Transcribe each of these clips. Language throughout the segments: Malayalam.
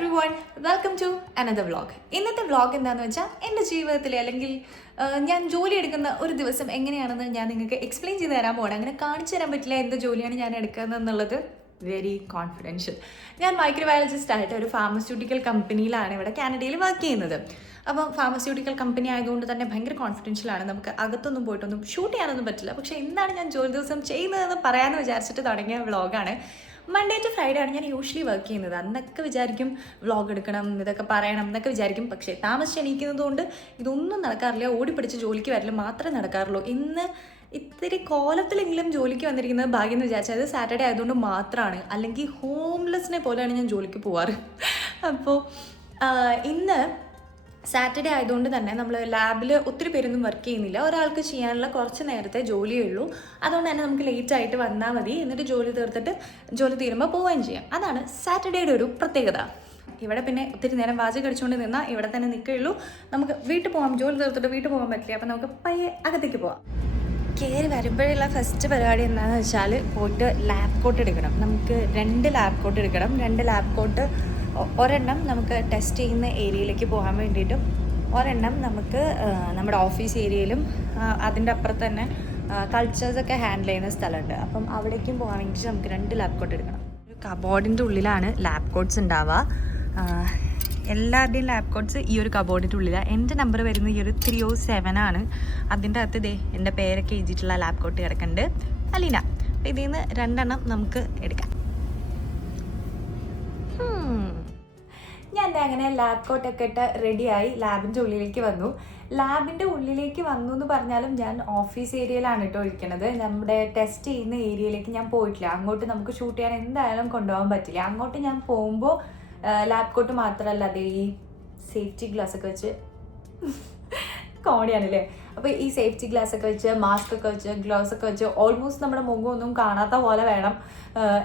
everyone, welcome to another vlog. ഇന്നത്തെ വ്ളോഗ് എന്താണെന്ന് വെച്ചാൽ എൻ്റെ ജീവിതത്തിൽ അല്ലെങ്കിൽ ഞാൻ ജോലി എടുക്കുന്ന ഒരു ദിവസം എങ്ങനെയാണെന്ന് ഞാൻ നിങ്ങൾക്ക് എക്സ്പ്ലെയിൻ ചെയ്ത് തരാൻ പോകണം. അങ്ങനെ കാണിച്ചു തരാൻ പറ്റില്ല എന്ത് ജോലിയാണ് ഞാൻ എടുക്കുന്നത് എന്നുള്ളത്. Very confidential. ഞാൻ മൈക്രോബയോളജിസ്റ്റ് ആയിട്ട് ഒരു ഫാർമസ്യൂട്ടിക്കൽ കമ്പനിയിലാണ് ഇവിടെ കാനഡയിൽ വർക്ക് ചെയ്യുന്നത്. അപ്പം ഫാർമസ്യൂട്ടിക്കൽ കമ്പനി ആയതുകൊണ്ട് തന്നെ ഭയങ്കര കോൺഫിഡൻഷ്യലാണ്. നമുക്ക് അകത്തൊന്നും പോയിട്ടൊന്നും ഷൂട്ട് ചെയ്യാനൊന്നും പറ്റില്ല. പക്ഷേ എന്താണ് ഞാൻ ജോലി ദിവസം ചെയ്യുന്നതെന്ന് പറയാമെന്ന് വിചാരിച്ചിട്ട് തുടങ്ങിയ വ്ളോഗാണ്. മൺഡേ ടു ഫ്രൈഡേ ആണ് ഞാൻ യൂഷ്വലി വർക്ക് ചെയ്യുന്നത്. അന്നൊക്കെ വിചാരിക്കും വ്ളോഗ് എടുക്കണം, ഇതൊക്കെ പറയണം എന്നൊക്കെ വിചാരിക്കും. പക്ഷേ താമസിച്ച് എണീക്കുന്നത് കൊണ്ട് ഇതൊന്നും നടക്കാറില്ല. ഓടിപ്പിടിച്ച് ജോലിക്ക് വരല് മാത്രമേ നടക്കാറുള്ളൂ. ഇന്ന് ഇത്തിരി കോലത്തിലെങ്കിലും ജോലിക്ക് വന്നിരിക്കുന്നത് ഭാഗ്യം എന്ന് വിചാരിച്ചാൽ അത് സാറ്റർഡേ ആയതുകൊണ്ട് മാത്രമാണ്. അല്ലെങ്കിൽ ഹോംലെസ്സിനെ പോലെയാണ് ഞാൻ ജോലിക്ക് പോവാറ്. അപ്പോൾ ഇന്ന് സാറ്റർഡേ ആയതുകൊണ്ട് തന്നെ നമ്മൾ ലാബിൽ ഒത്തിരി പേരൊന്നും വർക്ക് ചെയ്യുന്നില്ല. ഒരാൾക്ക് ചെയ്യാനുള്ള കുറച്ച് നേരത്തെ ജോലിയേ ഉള്ളൂ. അതുകൊണ്ട് തന്നെ നമുക്ക് ലേറ്റ് ആയിട്ട് വന്നാൽ മതി. എന്നിട്ട് ജോലി തീർത്തിട്ട് ജോലി തീരുമ്പോൾ പോവുകയും ചെയ്യാം. അതാണ് സാറ്റർഡേയുടെ ഒരു പ്രത്യേകത. ഇവിടെ പിന്നെ ഒത്തിരി നേരം വാചകം അടിച്ചുകൊണ്ട് നിന്നാൽ ഇവിടെ തന്നെ നിൽക്കുകയുള്ളൂ. നമുക്ക് വീട്ടിൽ പോകാം. ജോലി തീർത്തിട്ട് വീട്ടിൽ പോകാൻ പറ്റില്ല. അപ്പം നമുക്ക് പയ്യെ അകത്തേക്ക് പോവാം. കയറി വരുമ്പോഴുള്ള ഫസ്റ്റ് പരിപാടി എന്താണെന്ന് വെച്ചാൽ പോയിട്ട് ലാബ് കോട്ട് എടുക്കണം. നമുക്ക് 2 ലാബ് കോട്ട് എടുക്കണം. 2 ലാബ് കോട്ട്, ഒരെണ്ണം നമുക്ക് ടെസ്റ്റ് ചെയ്യുന്ന ഏരിയയിലേക്ക് പോകാൻ വേണ്ടിയിട്ടും ഒരെണ്ണം നമുക്ക് നമ്മുടെ ഓഫീസ് ഏരിയയിലും അതിൻ്റെ അപ്പുറത്ത് തന്നെ കൾച്ചേഴ്സൊക്കെ ഹാൻഡിൽ ചെയ്യുന്ന സ്ഥലമുണ്ട്. അപ്പം അവിടേക്കും പോകാൻ വേണ്ടിയിട്ട് നമുക്ക് 2 ലാബ് കോട്ട് എടുക്കണം. ഒരു കബോർഡിൻ്റെ ഉള്ളിലാണ് ലാബ് കോട്ട്സ് ഉണ്ടാവുക. എല്ലാവരുടെയും ലാബ് കോട്ട്സ് ഈ ഒരു കബോർഡിൻ്റെ ഉള്ളിലാണ്. എൻ്റെ നമ്പർ വരുന്നത് ഈ ഒരു 307 ആണ്. അതിൻ്റെ അകത്ത് എൻ്റെ പേരൊക്കെ എഴുതിയിട്ടുള്ള ലാബ് കോട്ട് കിടക്കുന്നുണ്ട്. അലീന. അപ്പോൾ ഇതിൽ നിന്ന് 2 എണ്ണം നമുക്ക് എടുക്കാം. ഞാൻ അങ്ങനെ ലാബ് കോട്ടൊക്കെ ഇട്ട് റെഡിയായി ലാബിൻ്റെ ഉള്ളിലേക്ക് വന്നു. ലാബിൻ്റെ ഉള്ളിലേക്ക് വന്നു എന്ന് പറഞ്ഞാലും ഞാൻ ഓഫീസ് ഏരിയയിലാണ് കേട്ടോ ഇരിക്കുന്നത്. നമ്മുടെ ടെസ്റ്റ് ചെയ്യുന്ന ഏരിയയിലേക്ക് ഞാൻ പോയിട്ടില്ല. അങ്ങോട്ട് നമുക്ക് ഷൂട്ട് ചെയ്യാൻ എന്തായാലും കൊണ്ടുപോകാൻ പറ്റില്ല. അങ്ങോട്ട് ഞാൻ പോകുമ്പോൾ ലാബ് കോട്ട് മാത്രമല്ല, അതേ ഈ സേഫ്റ്റി ഗ്ലാസ് ഒക്കെ വെച്ച് കോമഡിയാണല്ലേ. അപ്പോൾ ഈ സേഫ്റ്റി ഗ്ലാസ് ഒക്കെ വെച്ച്, മാസ്ക് ഒക്കെ വെച്ച്, ഗ്ലൗസ് ഒക്കെ വെച്ച് ഓൾമോസ്റ്റ് നമ്മുടെ മുഖമൊന്നും കാണാത്ത പോലെ വേണം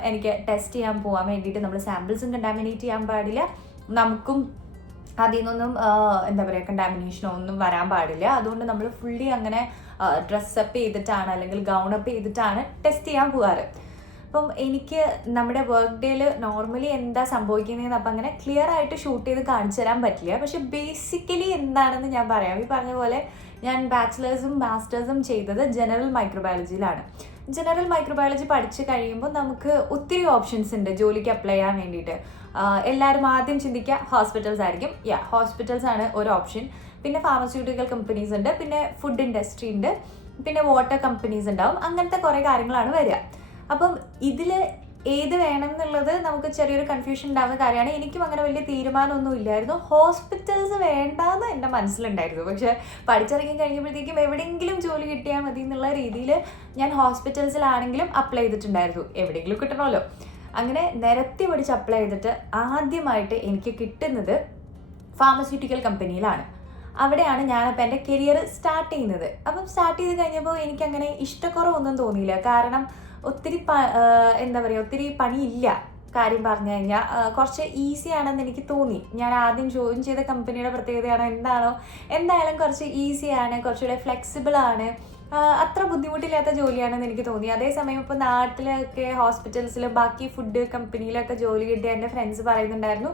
എനിക്ക് ടെസ്റ്റ് ചെയ്യാൻ പോകാൻ വേണ്ടിയിട്ട്. നമ്മൾ സാമ്പിൾസും കണ്ടാമിനേറ്റ് ചെയ്യാൻ പാടില്ല. നമുക്കും അതിൽ നിന്നൊന്നും എന്താ പറയുക കണ്ടാമിനേഷനോ ഒന്നും വരാൻ പാടില്ല. അതുകൊണ്ട് നമ്മൾ ഫുള്ളി അങ്ങനെ ഡ്രസ്സപ്പ് ചെയ്തിട്ടാണ് അല്ലെങ്കിൽ ഗൗണപ്പ് ചെയ്തിട്ടാണ് ടെസ്റ്റ് ചെയ്യാൻ പോകാറ്. അപ്പം എനിക്ക് നമ്മുടെ വർക്ക് ഡേയിൽ നോർമലി എന്താ സംഭവിക്കുന്നതെന്ന് അപ്പം അങ്ങനെ ക്ലിയർ ആയിട്ട് ഷൂട്ട് ചെയ്ത് കാണിച്ചു തരാൻ പറ്റില്ല. പക്ഷെ ബേസിക്കലി എന്താണെന്ന് ഞാൻ പറയാം. ഈ പറഞ്ഞ പോലെ ഞാൻ ബാച്ചിലേഴ്സും മാസ്റ്റേഴ്സും ചെയ്തത് ജനറൽ മൈക്രോബയോളജിയിലാണ്. ജനറൽ മൈക്രോബയോളജി പഠിച്ചു കഴിയുമ്പോൾ നമുക്ക് ഒത്തിരി ഓപ്ഷൻസ് ഉണ്ട് ജോലിക്ക് അപ്ലൈ ചെയ്യാൻ വേണ്ടിയിട്ട്. എല്ലാവരും ആദ്യം ചിന്തിക്കുക ഹോസ്പിറ്റൽസ് ആയിരിക്കും. ഹോസ്പിറ്റൽസ് ആണ് ഒരു ഓപ്ഷൻ. പിന്നെ ഫാർമസ്യൂട്ടിക്കൽ കമ്പനീസ് ഉണ്ട്, പിന്നെ ഫുഡ് ഇൻഡസ്ട്രി ഉണ്ട്, പിന്നെ വാട്ടർ കമ്പനീസ് ഉണ്ടാവും. അങ്ങനത്തെ കുറേ കാര്യങ്ങളാണ് വരിക. അപ്പം ഇതിൽ ഏത് വേണം എന്നുള്ളത് നമുക്ക് ചെറിയൊരു കൺഫ്യൂഷൻ ഉണ്ടാകുന്ന കാര്യമാണ്. എനിക്കും അങ്ങനെ വലിയ തീരുമാനമൊന്നും ഇല്ലായിരുന്നു. ഹോസ്പിറ്റൽസ് വേണ്ടാന്ന് എൻ്റെ മനസ്സിലുണ്ടായിരുന്നു. പക്ഷേ പഠിച്ചിറങ്ങി കഴിഞ്ഞപ്പോഴത്തേക്കും എവിടെയെങ്കിലും ജോലി കിട്ടിയാൽ മതി എന്നുള്ള രീതിയിൽ ഞാൻ ഹോസ്പിറ്റൽസിലാണെങ്കിലും അപ്ലൈ ചെയ്തിട്ടുണ്ടായിരുന്നു. എവിടെയെങ്കിലും കിട്ടണമല്ലോ. അങ്ങനെ നിരത്തി പഠിച്ച് അപ്ലൈ ചെയ്തിട്ട് ആദ്യമായിട്ട് എനിക്ക് കിട്ടുന്നത് ഫാർമസ്യൂട്ടിക്കൽ കമ്പനിയിലാണ്. അവിടെയാണ് ഞാനപ്പോൾ എൻ്റെ കരിയർ സ്റ്റാർട്ട് ചെയ്യുന്നത്. അപ്പം സ്റ്റാർട്ട് ചെയ്ത് കഴിഞ്ഞപ്പോൾ എനിക്കങ്ങനെ ഇഷ്ടക്കുറവൊന്നും തോന്നിയില്ല. കാരണം ഒത്തിരി എന്താ പറയുക ഒത്തിരി പണിയില്ല. കാര്യം പറഞ്ഞു കഴിഞ്ഞാൽ കുറച്ച് ഈസി ആണെന്ന് എനിക്ക് തോന്നി. ഞാൻ ആദ്യം ജോയിൻ ചെയ്ത കമ്പനിയുടെ പ്രത്യേകതയാണോ എന്താണോ, എന്തായാലും കുറച്ച് ഈസിയാണ്, കുറച്ചുകൂടെ ഫ്ലെക്സിബിൾ ആണ്, അത്ര ബുദ്ധിമുട്ടില്ലാത്ത ജോലിയാണെന്ന് എനിക്ക് തോന്നി. അതേസമയം ഇപ്പോൾ നാട്ടിലൊക്കെ ഹോസ്പിറ്റൽസിൽ ബാക്കി ഫുഡ് കമ്പനിയിലൊക്കെ ജോലി കിട്ടിയ എൻ്റെ ഫ്രണ്ട്സ് പറയുന്നുണ്ടായിരുന്നു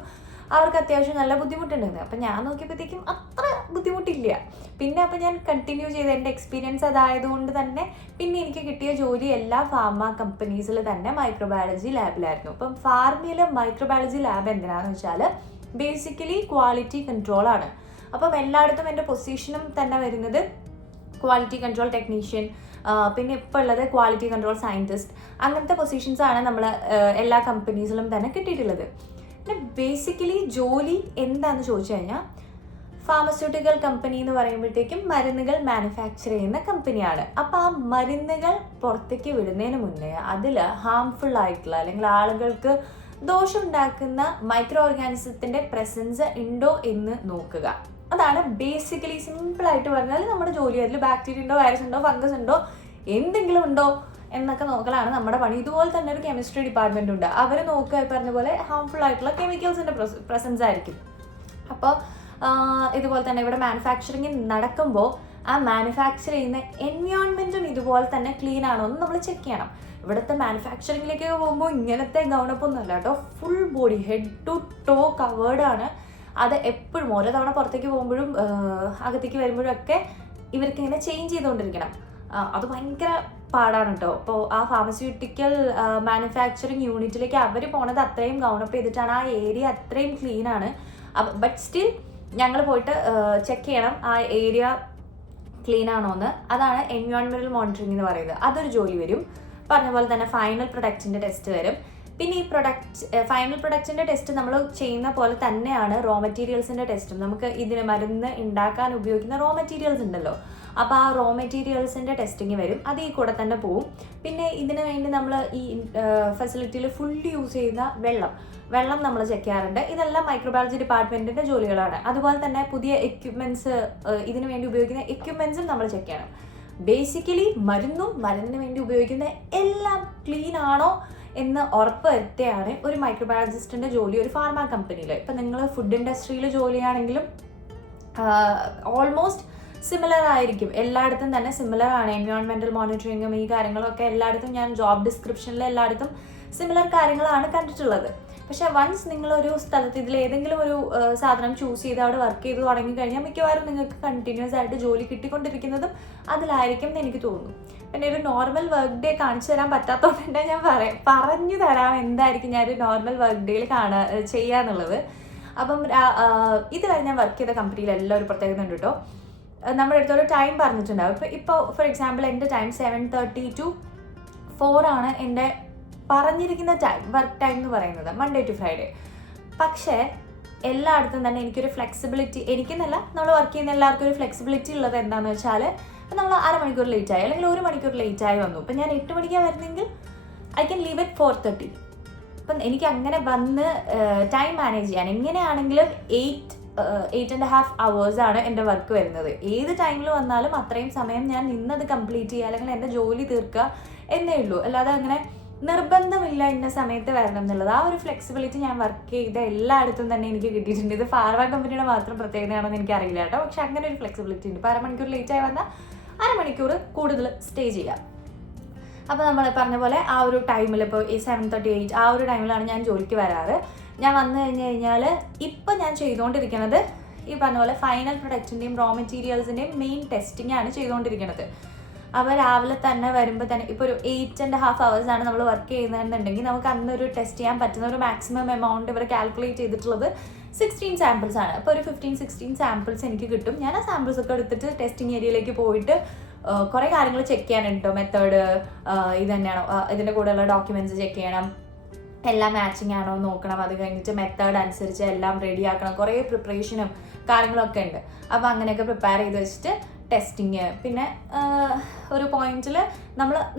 അവർക്ക് അത്യാവശ്യം നല്ല ബുദ്ധിമുട്ടുണ്ടെന്ന്. അപ്പം ഞാൻ നോക്കിയപ്പോഴത്തേക്കും അത്ര ബുദ്ധിമുട്ടില്ല. പിന്നെ അപ്പം ഞാൻ കണ്ടിന്യൂ ചെയ്ത എൻ്റെ എക്സ്പീരിയൻസ് അതായതുകൊണ്ട് തന്നെ പിന്നെ എനിക്ക് കിട്ടിയ ജോലി എല്ലാ ഫാർമ കമ്പനീസിൽ തന്നെ മൈക്രോബയോളജി ലാബിലായിരുന്നു. അപ്പം ഫാർമയിലെ മൈക്രോബയോളജി ലാബ് എന്തിനാണെന്ന് വെച്ചാൽ ബേസിക്കലി ക്വാളിറ്റി കൺട്രോളാണ്. അപ്പം എല്ലായിടത്തും എൻ്റെ പൊസിഷനും തന്നെ വരുന്നത് ക്വാളിറ്റി കൺട്രോൾ ടെക്നീഷ്യൻ, പിന്നെ ഇപ്പോൾ ഉള്ളത് ക്വാളിറ്റി കൺട്രോൾ സയൻറ്റിസ്റ്റ്. അങ്ങനത്തെ പൊസിഷൻസാണ് നമ്മൾ എല്ലാ കമ്പനീസിലും തന്നെ കിട്ടിയിട്ടുള്ളത്. പിന്നെ ബേസിക്കലി ജോലി എന്താണെന്ന് ചോദിച്ചു കഴിഞ്ഞാൽ ഫാർമസ്യൂട്ടിക്കൽ കമ്പനി എന്ന് പറയുമ്പോഴത്തേക്കും മരുന്നുകൾ മാനുഫാക്ചർ ചെയ്യുന്ന കമ്പനിയാണ്. അപ്പോൾ ആ മരുന്നുകൾ പുറത്തേക്ക് വിടുന്നതിന് മുന്നേ അതിൽ ഹാംഫുൾ ആയിട്ടുള്ള അല്ലെങ്കിൽ ആളുകൾക്ക് ദോഷമുണ്ടാക്കുന്ന മൈക്രോ ഓർഗാനിസത്തിൻ്റെ പ്രസൻസ് ഉണ്ടോ എന്ന് നോക്കുക. അതാണ് ബേസിക്കലി സിമ്പിളായിട്ട് പറഞ്ഞാൽ നമ്മുടെ ജോലി. അതിൽ ബാക്ടീരിയ ഉണ്ടോ, വൈറസ് ഉണ്ടോ, ഫംഗസ് ഉണ്ടോ, എന്തെങ്കിലും ഉണ്ടോ എന്നൊക്കെ നോക്കലാണ് നമ്മുടെ പണി. ഇതുപോലെ തന്നെ ഒരു കെമിസ്ട്രി ഡിപ്പാർട്ട്മെൻ്റ് ഉണ്ട്. അവർ നോക്കുക ഈ പറഞ്ഞ പോലെ ഹാംഫുൾ ആയിട്ടുള്ള കെമിക്കൽസിൻ്റെ പ്രസൻസ് ആയിരിക്കും. അപ്പോൾ ഇതുപോലെ തന്നെ ഇവിടെ മാനുഫാക്ചറിങ് നടക്കുമ്പോൾ ആ മാനുഫാക്ചർ ചെയ്യുന്ന എൻവയോൺമെൻറ്റും ഇതുപോലെ തന്നെ ക്ലീൻ ആണോ എന്ന് നമ്മൾ ചെക്ക് ചെയ്യണം. ഇവിടുത്തെ മാനുഫാക്ചറിങ്ങിലേക്ക് പോകുമ്പോൾ ഇങ്ങനത്തെ ഗൗണപ്പ് ഒന്നുമല്ല കേട്ടോ. Full body head to toe കവേർഡാണ്. അത് എപ്പോഴും ഓരോ തവണ പുറത്തേക്ക് പോകുമ്പോഴും അകത്തേക്ക് വരുമ്പോഴും ഒക്കെ ഇവർക്ക് ഇങ്ങനെ ചേഞ്ച് ചെയ്തുകൊണ്ടിരിക്കണം. അത് ഭയങ്കര പാടാണ് കേട്ടോ. അപ്പോൾ ആ ഫാർമസ്യൂട്ടിക്കൽ മാനുഫാക്ചറിങ് യൂണിറ്റിലേക്ക് അവർ പോണത് അത്രയും ഗൗണപ്പ് ചെയ്തിട്ടാണ്. ആ ഏരിയ അത്രയും ക്ലീനാണ്. ബട്ട് സ്റ്റിൽ ഞങ്ങൾ പോയിട്ട് ചെക്ക് ചെയ്യണം ആ ഏരിയ ക്ലീൻ ആണോ എന്ന്. അതാണ് എൻവയോൺമെൻറ്റൽ മോണിറ്ററിംഗ് എന്ന് പറയുന്നത്. അതൊരു ജോലി വരും. പറഞ്ഞ പോലെ തന്നെ ഫൈനൽ പ്രൊഡക്റ്റിൻ്റെ ടെസ്റ്റ് വരും. പിന്നെ ഈ ഫൈനൽ പ്രൊഡക്റ്റിൻ്റെ ടെസ്റ്റ് നമ്മൾ ചെയ്യുന്ന പോലെ തന്നെയാണ് റോ മെറ്റീരിയൽസിൻ്റെ ടെസ്റ്റും. നമുക്ക് ഇതിന് മരുന്ന് ഉണ്ടാക്കാൻ ഉപയോഗിക്കുന്ന റോ മെറ്റീരിയൽസ് ഉണ്ടല്ലോ, അപ്പോൾ ആ റോ മെറ്റീരിയൽസിൻ്റെ ടെസ്റ്റിങ് വരും. അത് ഈ കൂടെ തന്നെ പോവും. പിന്നെ ഇതിന് വേണ്ടി നമ്മൾ ഈ ഫെസിലിറ്റിയിൽ ഫുള്ളി യൂസ് ചെയ്യുന്ന വെള്ളം നമ്മൾ ചെക്ക് ചെയ്യാറുണ്ട്. ഇതെല്ലാം മൈക്രോബയോളജി ഡിപ്പാർട്ട്മെൻറ്റിൻ്റെ ജോലികളാണ്. അതുപോലെ തന്നെ പുതിയ എക്യുപ്മെൻറ്റ്സ്, ഇതിനു വേണ്ടി ഉപയോഗിക്കുന്ന എക്യുപ്മെൻറ്റ്സും നമ്മൾ ചെക്ക് ചെയ്യണം. ബേസിക്കലി മരുന്നിന് വേണ്ടി ഉപയോഗിക്കുന്ന എല്ലാം ക്ലീൻ ആണോ എന്ന് ഉറപ്പ് വരുത്തിയാണ് ഒരു മൈക്രോബയോളജിസ്റ്റിൻ്റെ ജോലി ഒരു ഫാർമ കമ്പനിയിൽ. ഇപ്പം നിങ്ങൾ ഫുഡ് ഇൻഡസ്ട്രിയിൽ ജോലിയാണെങ്കിലും ഓൾമോസ്റ്റ് സിമിലർ ആയിരിക്കും. എല്ലായിടത്തും തന്നെ സിമിലർ ആണ്. എൻവയോൺമെൻറ്റൽ മോണിറ്ററിങ്ങും ഈ കാര്യങ്ങളൊക്കെ എല്ലായിടത്തും ഞാൻ ജോബ് ഡിസ്ക്രിപ്ഷനിൽ എല്ലായിടത്തും സിമിലർ കാര്യങ്ങളാണ് കണ്ടിട്ടുള്ളത്. പക്ഷേ വൺസ് നിങ്ങളൊരു സ്ഥലത്ത് ഇതിൽ ഏതെങ്കിലും ഒരു സാധനം ചൂസ് ചെയ്ത് അവിടെ വർക്ക് ചെയ്ത് തുടങ്ങിക്കഴിഞ്ഞാൽ മിക്കവാറും നിങ്ങൾക്ക് കണ്ടിന്യൂസ് ആയിട്ട് ജോലി കിട്ടിക്കൊണ്ടിരിക്കുന്നതും അതിലായിരിക്കും എന്ന് എനിക്ക് തോന്നുന്നു. പിന്നെ ഒരു നോർമൽ വർക്ക് ഡേ കാണിച്ചു തരാൻ പറ്റാത്തതുകൊണ്ട് തന്നെ ഞാൻ പറഞ്ഞു തരാം എന്തായിരിക്കും ഞാൻ ഒരു നോർമൽ വർക്ക് ഡേയിൽ ചെയ്യാന്നുള്ളത്. അപ്പം ഇതുവരെ ഞാൻ വർക്ക് ചെയ്ത കമ്പനിയിലെല്ലാം ഒരു പ്രത്യേകത ഉണ്ട് കേട്ടോ. നമ്മുടെ അടുത്തൊരു ടൈം പറഞ്ഞിട്ടുണ്ടാവും. ഇപ്പോൾ ഫോർ എക്സാമ്പിൾ എൻ്റെ ടൈം 7:30 to 4 ആണ് എൻ്റെ പറഞ്ഞിരിക്കുന്ന ടൈം, വർക്ക് ടൈം എന്ന് പറയുന്നത്, മൺഡേ ടു ഫ്രൈഡേ. പക്ഷേ എല്ലായിടത്തും തന്നെ എനിക്കൊരു ഫ്ലെക്സിബിലിറ്റി, എനിക്കെന്നല്ല നമ്മൾ വർക്ക് ചെയ്യുന്ന എല്ലാവർക്കും ഒരു ഫ്ലെക്സിബിലിറ്റി ഉള്ളത് എന്താണെന്ന് വെച്ചാൽ, ഇപ്പം നമ്മൾ 1/2 മണിക്കൂർ ലേറ്റായി അല്ലെങ്കിൽ 1 മണിക്കൂർ ലേറ്റായി വന്നു. ഇപ്പം ഞാൻ 8 മണിക്കാണ് വരുന്നെങ്കിൽ ഐ ക്യാൻ ലീവ് അറ്റ് 4:30. അപ്പം എനിക്ക് അങ്ങനെ വന്ന് ടൈം മാനേജ് ചെയ്യാൻ എങ്ങനെയാണെങ്കിലും 8.5 hours ആണ് എൻ്റെ വർക്ക് വരുന്നത്. ഏത് ടൈമിൽ വന്നാലും അത്രയും സമയം ഞാൻ നിന്നത് കംപ്ലീറ്റ് ചെയ്യുക അല്ലെങ്കിൽ എൻ്റെ ജോലി തീർക്കുക എന്നേ ഉള്ളൂ. അല്ലാതെ അങ്ങനെ നിർബന്ധമില്ല ഇന്ന സമയത്ത് വരണം എന്നുള്ളത്. ആ ഒരു ഫ്ലെക്സിബിലിറ്റി ഞാൻ വർക്ക് ചെയ്ത എല്ലായിടത്തും തന്നെ എനിക്ക് കിട്ടിയിട്ടുണ്ട്. ഇത് ഫാർമ കമ്പനിയുടെ മാത്രം പ്രത്യേകതയാണെന്ന് എനിക്കറിയില്ല കേട്ടോ. പക്ഷെ അങ്ങനെ ഒരു ഫ്ലെക്സിബിലിറ്റി ഉണ്ട്. ഇപ്പോൾ 1/2 മണിക്കൂർ ലേറ്റായി വന്നാൽ 1/2 മണിക്കൂർ കൂടുതൽ സ്റ്റേ ചെയ്യാം. അപ്പോൾ നമ്മൾ പറഞ്ഞ പോലെ ആ ഒരു ടൈമിൽ ഇപ്പോൾ ഈ 7:38 ആ ഒരു ടൈമിലാണ് ഞാൻ ജോലിക്ക് വരാറ്. ഞാൻ വന്നു കഴിഞ്ഞാൽ ഇപ്പം ഞാൻ ചെയ്തുകൊണ്ടിരിക്കുന്നത് ഈ പറഞ്ഞ പോലെ ഫൈനൽ പ്രൊഡക്റ്റിൻ്റെയും റോ മെറ്റീരിയൽസിൻ്റെയും മെയിൻ ടെസ്റ്റിംഗ് ആണ് ചെയ്തുകൊണ്ടിരിക്കുന്നത്. അപ്പോൾ രാവിലെ തന്നെ വരുമ്പോൾ തന്നെ ഇപ്പോൾ ഒരു 8.5 hours ആണ് നമ്മൾ വർക്ക് ചെയ്യുന്നതെന്നുണ്ടെങ്കിൽ നമുക്ക് അന്നൊരു ടെസ്റ്റ് ചെയ്യാൻ പറ്റുന്ന ഒരു മാക്സിമം എമൗണ്ട് ഇവർ കാൽക്കുലേറ്റ് ചെയ്തിട്ടുള്ളത് 16 samples ആണ്. അപ്പോൾ ഒരു 15-16 samples എനിക്ക് കിട്ടും. ഞാൻ ആ സാമ്പിൾസ് ഒക്കെ എടുത്തിട്ട് ടെസ്റ്റിംഗ് ഏരിയയിലേക്ക് പോയിട്ട് കുറേ കാര്യങ്ങൾ ചെക്ക് ചെയ്യാനുണ്ടോ, മെത്തേഡ് ഇത് തന്നെയാണോ, ഇതിൻ്റെ കൂടെയുള്ള ഡോക്യുമെൻറ്റ്സ് ചെക്ക് ചെയ്യണം, എല്ലാം മാച്ചിങ് ആണോ നോക്കണം. അത് കഴിഞ്ഞിട്ട് മെത്തേഡ് അനുസരിച്ച് എല്ലാം റെഡി ആക്കണം. കുറേ പ്രിപ്പറേഷനും കാര്യങ്ങളൊക്കെ ഉണ്ട്. അപ്പോൾ അങ്ങനെയൊക്കെ പ്രിപ്പയർ ചെയ്ത് വെച്ചിട്ട് ടെസ്റ്റിങ്. പിന്നെ ഒരു പോയിന്റിൽ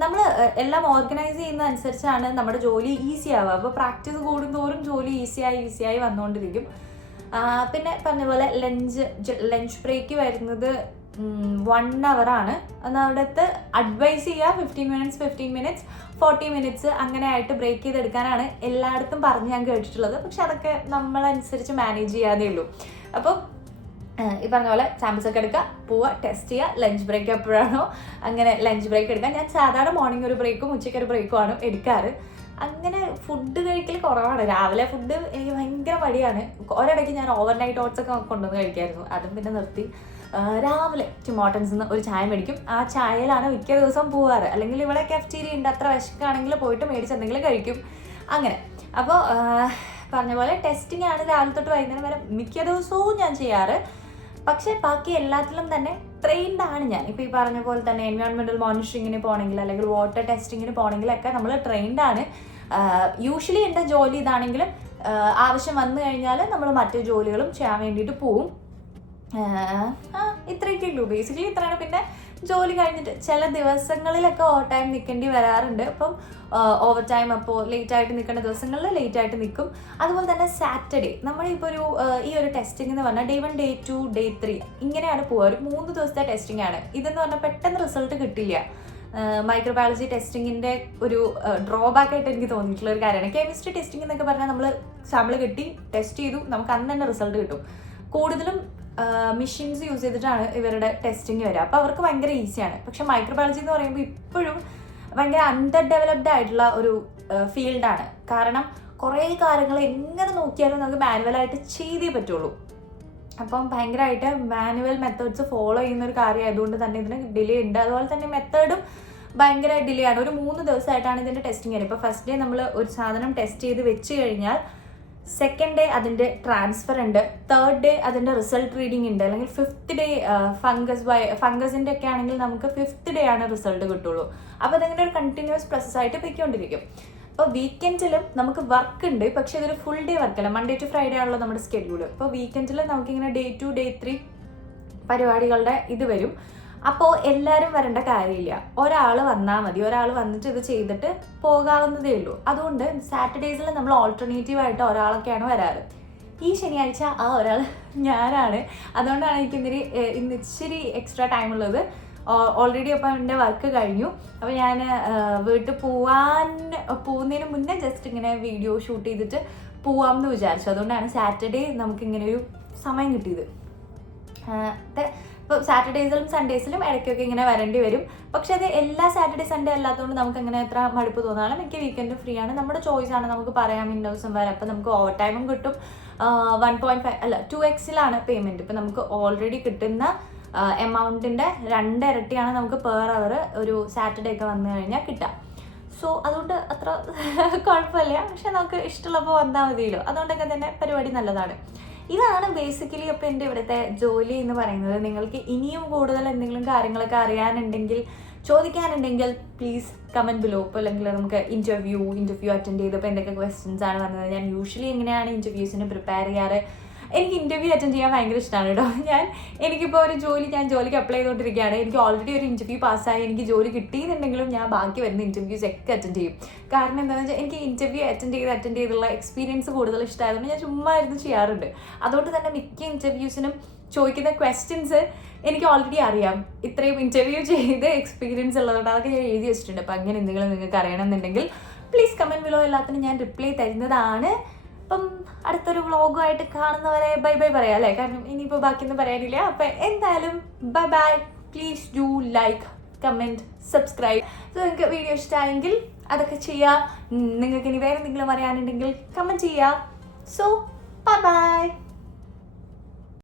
നമ്മൾ എല്ലാം ഓർഗനൈസ് ചെയ്യുന്ന അനുസരിച്ചാണ് നമ്മുടെ ജോലി ഈസി ആവുക. അപ്പോൾ പ്രാക്ടീസ് കൂടുന്തോറും ജോലി ഈസിയായി വന്നുകൊണ്ടിരിക്കും. പിന്നെ പറഞ്ഞ പോലെ ലഞ്ച് ബ്രേക്ക് വരുന്നത് 1 hour ആണ്. അവിടുത്തെ അഡ്വൈസ് ചെയ്യുക 15 minutes 40 minutes അങ്ങനെ ആയിട്ട് ബ്രേക്ക് ചെയ്തെടുക്കാനാണ് എല്ലായിടത്തും പറഞ്ഞ് ഞാൻ കേട്ടിട്ടുള്ളത്. പക്ഷെ അതൊക്കെ നമ്മളനുസരിച്ച് മാനേജ് ചെയ്യാതേ ഉള്ളൂ. അപ്പോൾ ഈ പറഞ്ഞ പോലെ സാമ്പിൾസ് ഒക്കെ എടുക്കുക, പോവുക, ടെസ്റ്റ് ചെയ്യുക. ലഞ്ച് ബ്രേക്ക് എപ്പോഴാണോ അങ്ങനെ ലഞ്ച് ബ്രേക്ക് എടുക്കുക. ഞാൻ സാധാരണ മോർണിംഗ് ഒരു ബ്രേക്കും ഉച്ചയ്ക്ക് ഒരു ബ്രേക്കുമാണ് എടുക്കാറ്. അങ്ങനെ ഫുഡ് കഴിക്കൽ കുറവാണ്. രാവിലെ ഫുഡ് എനിക്ക് ഭയങ്കര മടിയാണ്. ഒരിടയ്ക്ക് ഞാൻ ഓവർനൈറ്റ് ഓട്സ് ഒക്കെ കൊണ്ടുവന്ന് കഴിക്കായിരുന്നു. അതും പിന്നെ നിർത്തി. രാവിലെ ടിമോട്ടൻസിൽ നിന്ന് ഒരു ചായ മേടിക്കും. ആ ചായയിലാണ് മിക്ക ദിവസം പോവാറ്. അല്ലെങ്കിൽ ഇവിടെ കഫ്റ്റീരിയ ഉണ്ട്, അത്ര വിശക്കാണെങ്കിൽ പോയിട്ട് മേടിച്ച് എന്തെങ്കിലും കഴിക്കും അങ്ങനെ. അപ്പോൾ പറഞ്ഞ പോലെ ടെസ്റ്റിംഗ് ആണ് രാവിലെ തൊട്ട് വൈകുന്നേരം വരെ മിക്ക ദിവസവും ഞാൻ ചെയ്യാറ്. പക്ഷേ ബാക്കി എല്ലാത്തിലും തന്നെ ട്രെയിൻഡ് ആണ് ഞാൻ. ഇപ്പോൾ ഈ പറഞ്ഞ പോലെ തന്നെ എൻവയോൺമെൻറ്റൽ മോണിറ്ററിങ്ങിന് പോകണമെങ്കിൽ അല്ലെങ്കിൽ വാട്ടർ ടെസ്റ്റിങ്ങിന് പോകണമെങ്കിലൊക്കെ നമ്മൾ ട്രെയിൻഡ് ആണ്. യൂഷ്വലി എൻ്റെ ജോലി ഇതാണെങ്കിലും ആവശ്യം വന്നു കഴിഞ്ഞാൽ നമ്മൾ മറ്റു ജോലികളും ചെയ്യാൻ വേണ്ടിയിട്ട് പോവും. ഇത്രയൊക്കെ ഉള്ളൂ. ബേസിക്കലി ഇത്രയാണ്. പിന്നെ ജോലി കഴിഞ്ഞിട്ട് ചില ദിവസങ്ങളിലൊക്കെ ഓവർ ടൈം നിൽക്കേണ്ടി വരാറുണ്ട്. അപ്പം ഓവർ ടൈം അപ്പോൾ ലേറ്റായിട്ട് നിൽക്കേണ്ട ദിവസങ്ങളിൽ ലേറ്റായിട്ട് നിൽക്കും. അതുപോലെ തന്നെ സാറ്റർഡേ നമ്മളിപ്പോൾ ഈ ഒരു ടെസ്റ്റിംഗ് എന്ന് പറഞ്ഞാൽ Day 1 Day 2 Day 3 ഇങ്ങനെയാണ് പോവുക. ഒരു 3 ദിവസത്തെ ടെസ്റ്റിംഗ് ആണ്. ഇതെന്ന് പറഞ്ഞാൽ പെട്ടെന്ന് റിസൾട്ട് കിട്ടില്ല. മൈക്രോബയോളജി ടെസ്റ്റിങ്ങിൻ്റെ ഒരു ഡ്രോബാക്ക് ആയിട്ട് എനിക്ക് തോന്നിയിട്ടുള്ള ഒരു കാര്യമാണ്. കെമിസ്ട്രി ടെസ്റ്റിംഗ് എന്നൊക്കെ പറഞ്ഞാൽ നമ്മൾ സാമ്പിൾ കിട്ടി ടെസ്റ്റ് ചെയ്തു, നമുക്ക് അന്ന് തന്നെ റിസൾട്ട് കിട്ടും. കൂടുതലും മെഷീൻസ് യൂസ് ചെയ്തിട്ടാണ് ഇവരുടെ ടെസ്റ്റിംഗ് വരിക. അപ്പോൾ അവർക്ക് ഭയങ്കര ഈസിയാണ്. പക്ഷെ മൈക്രോബയോളജി എന്ന് പറയുമ്പോൾ ഇപ്പോഴും ഭയങ്കര അണ്ടർ ഡെവലപ്ഡ് ആയിട്ടുള്ള ഒരു ഫീൽഡാണ്. കാരണം കുറേ കാര്യങ്ങൾ എങ്ങനെ നോക്കിയാലും നമുക്ക് മാനുവലായിട്ട് ചെയ്തേ പറ്റുള്ളൂ. അപ്പം ഭയങ്കരമായിട്ട് മാനുവൽ മെത്തേഡ്സ് ഫോളോ ചെയ്യുന്ന ഒരു കാര്യം ആയതുകൊണ്ട് തന്നെ ഇതിന് ഡിലേ ഉണ്ട്. അതുപോലെ തന്നെ മെത്തേഡും ഭയങ്കര ഡിലേ ആണ്. ഒരു 3 ദിവസമായിട്ടാണ് ഇതിൻ്റെ ടെസ്റ്റിങ് ചെയ്യുന്നത്. ഇപ്പോൾ ഫസ്റ്റ് ഡേ നമ്മൾ ഒരു സാധനം ടെസ്റ്റ് ചെയ്ത് വെച്ച് കഴിഞ്ഞാൽ സെക്കൻഡ് ഡേ അതിൻ്റെ ട്രാൻസ്ഫർ ഉണ്ട്, തേർഡ് ഡേ അതിൻ്റെ റിസൾട്ട് റീഡിങ് ഉണ്ട്, അല്ലെങ്കിൽ 5th ഡേ ഫംഗസിൻ്റെ ഒക്കെ ആണെങ്കിൽ നമുക്ക് 5th ഡേ ആണ് റിസൾട്ട് കിട്ടുള്ളൂ. അപ്പോൾ അതിങ്ങനെ ഒരു കണ്ടിന്യൂസ് പ്രോസസ്സായിട്ട് പോയിക്കൊണ്ടിരിക്കും. അപ്പോൾ വീക്കെൻഡിലും നമുക്ക് വർക്ക് ഉണ്ട്, പക്ഷേ ഇതൊരു ഫുൾ ഡേ വർക്കല്ല, മൺഡേ ടു ഫ്രൈഡേ ആണല്ലോ നമ്മുടെ സ്കെഡ്യൂൾ. അപ്പോൾ വീക്കെൻഡിൽ നമുക്കിങ്ങനെ Day 2 Day 3 പരിപാടികളുടെ ഇത് വരും. അപ്പോൾ എല്ലാവരും വരേണ്ട കാര്യമില്ല, ഒരാൾ വന്നാൽ മതി. ഒരാൾ വന്നിട്ട് ഇത് ചെയ്തിട്ട് പോകാവുന്നതേ ഉള്ളൂ. അതുകൊണ്ട് സാറ്റർഡേസിൽ നമ്മൾ ഓൾട്ടർനേറ്റീവായിട്ട് ഒരാളൊക്കെയാണ് വരാറ്. ഈ ശനിയാഴ്ച ആ ഒരാൾ ഞാനാണ്. അതുകൊണ്ടാണ് എനിക്ക് ഇന്ന് ഇച്ചിരി എക്സ്ട്രാ ടൈമുള്ളത്. ഓൾറെഡി അപ്പോൾ എൻ്റെ വർക്ക് കഴിഞ്ഞു. അപ്പോൾ ഞാൻ വീട്ടിൽ പോകുന്നതിന് മുന്നേ ജസ്റ്റ് ഇങ്ങനെ വീഡിയോ ഷൂട്ട് ചെയ്തിട്ട് പോവാമെന്ന് വിചാരിച്ചു. അതുകൊണ്ടാണ് സാറ്റർഡേ നമുക്കിങ്ങനെ ഒരു സമയം കിട്ടിയത്. ഇപ്പോൾ സാറ്റർഡേസിലും സൺഡേസിലും ഇടയ്ക്കൊക്കെ ഇങ്ങനെ വരേണ്ടി വരും. പക്ഷേ അത് എല്ലാ സാറ്റർഡേ സൺഡേ അല്ലാത്തതുകൊണ്ട് നമുക്ക് അങ്ങനെ എത്ര മടുപ്പ് തോന്നാലും മിക്ക വീക്കെൻഡും ഫ്രീ ആണ്. നമ്മുടെ ചോയ്സാണ്, നമുക്ക് പറയാം ഇന്ന ദിവസം വരെ. അപ്പോൾ നമുക്ക് ഓവർ ടൈമും കിട്ടും. 2x payment. ഇപ്പോൾ നമുക്ക് ഓൾറെഡി കിട്ടുന്ന എമൗണ്ടിൻ്റെ 2 ഇരട്ടിയാണ് നമുക്ക് പെർ അവർ ഒരു സാറ്റർഡേ ഒക്കെ വന്നു കഴിഞ്ഞാൽ കിട്ടുക. സോ അതുകൊണ്ട് അത്ര കുഴപ്പമില്ല. പക്ഷെ നമുക്ക് ഇഷ്ടമുള്ളപ്പോൾ വന്നാൽ മതിയല്ലോ. അതുകൊണ്ടൊക്കെ തന്നെ പരിപാടി നല്ലതാണ്. ഇതാണ് ബേസിക്കലി അപ്പോൾ എൻ്റെ ഇവിടുത്തെ ജോലി എന്ന് പറയുന്നത്. നിങ്ങൾക്ക് ഇനിയും കൂടുതൽ എന്തെങ്കിലും കാര്യങ്ങളൊക്കെ അറിയാനുണ്ടെങ്കിൽ, ചോദിക്കാനുണ്ടെങ്കിൽ പ്ലീസ് കമൻറ്റ് ബിലോ. ഇപ്പോൾ അല്ലെങ്കിൽ നമുക്ക് ഇൻ്റർവ്യൂ അറ്റൻഡ് ചെയ്തപ്പോൾ എന്തൊക്കെ ക്വസ്റ്റ്യൻസ് ആണ് വന്നത്, ഞാൻ യൂഷ്വലി എങ്ങനെയാണ് ഇൻ്റർവ്യൂസിന് പ്രിപ്പയർ ചെയ്യാറ്. എനിക്ക് ഇൻ്റർവ്യൂ അറ്റൻഡ് ചെയ്യാൻ ഭയങ്കര ഇഷ്ടമാണ് കേട്ടോ. എനിക്കിപ്പോൾ ഞാൻ ജോലിക്ക് അപ്ലൈ ചെയ്തുകൊണ്ടിരിക്കുകയാണ്. എനിക്ക് ഓൾറെഡി ഒരു ഇൻ്റർവ്യൂ പാസ്സായി, എനിക്ക് ജോലി കിട്ടിയെന്നുണ്ടെങ്കിലും ഞാൻ ബാക്കി വരുന്ന ഇൻ്റർവ്യൂസ് ഒക്കെ അറ്റൻഡ് ചെയ്യും. കാരണം എന്താണെന്ന് വെച്ചാൽ എനിക്ക് ഇൻ്റർവ്യൂ അറ്റൻഡ് ചെയ്തുള്ള എക്സ്പീരിയൻസ് കൂടുതൽ ഇഷ്ടമായതുകൊണ്ട് ഞാൻ ചുമ്മാ ഇരുന്ന് ചെയ്യാറുണ്ട്. അതുകൊണ്ട് തന്നെ മിക്ക ഇൻ്റർവ്യൂസിനും ചോദിക്കുന്ന ക്വസ്റ്റ്യൻസ് എനിക്ക് ഓൾറെഡി അറിയാം. ഇത്രയും ഇൻ്റർവ്യൂ ചെയ്ത് എക്സ്പീരിയൻസ് ഉള്ളതുകൊണ്ട് അതൊക്കെ ഞാൻ എഴുതി വെച്ചിട്ടുണ്ട്. അപ്പോൾ അങ്ങനെ എന്തെങ്കിലും നിങ്ങൾക്ക് അറിയണമെന്നുണ്ടെങ്കിൽ പ്ലീസ് കമൻറ്റ് ബിലോ. എല്ലാത്തിനും ഞാൻ റിപ്ലൈ തരുന്നതാണ്. അപ്പം അടുത്തൊരു വ്ളോഗുമായിട്ട് കാണുന്നവരെ ബൈ പറയാം അല്ലേ, കാരണം ഇനിയിപ്പോൾ ബാക്കിയൊന്നും പറയാനില്ല. അപ്പം എന്തായാലും bye. Please do like, comment, subscribe. So നിങ്ങൾക്ക് വീഡിയോ ഇഷ്ടമായെങ്കിൽ അതൊക്കെ ചെയ്യുക. നിങ്ങൾക്ക് ഇനി വേറെ എന്തെങ്കിലും അറിയാനുണ്ടെങ്കിൽ കമൻറ്റ് ചെയ്യുക. So by.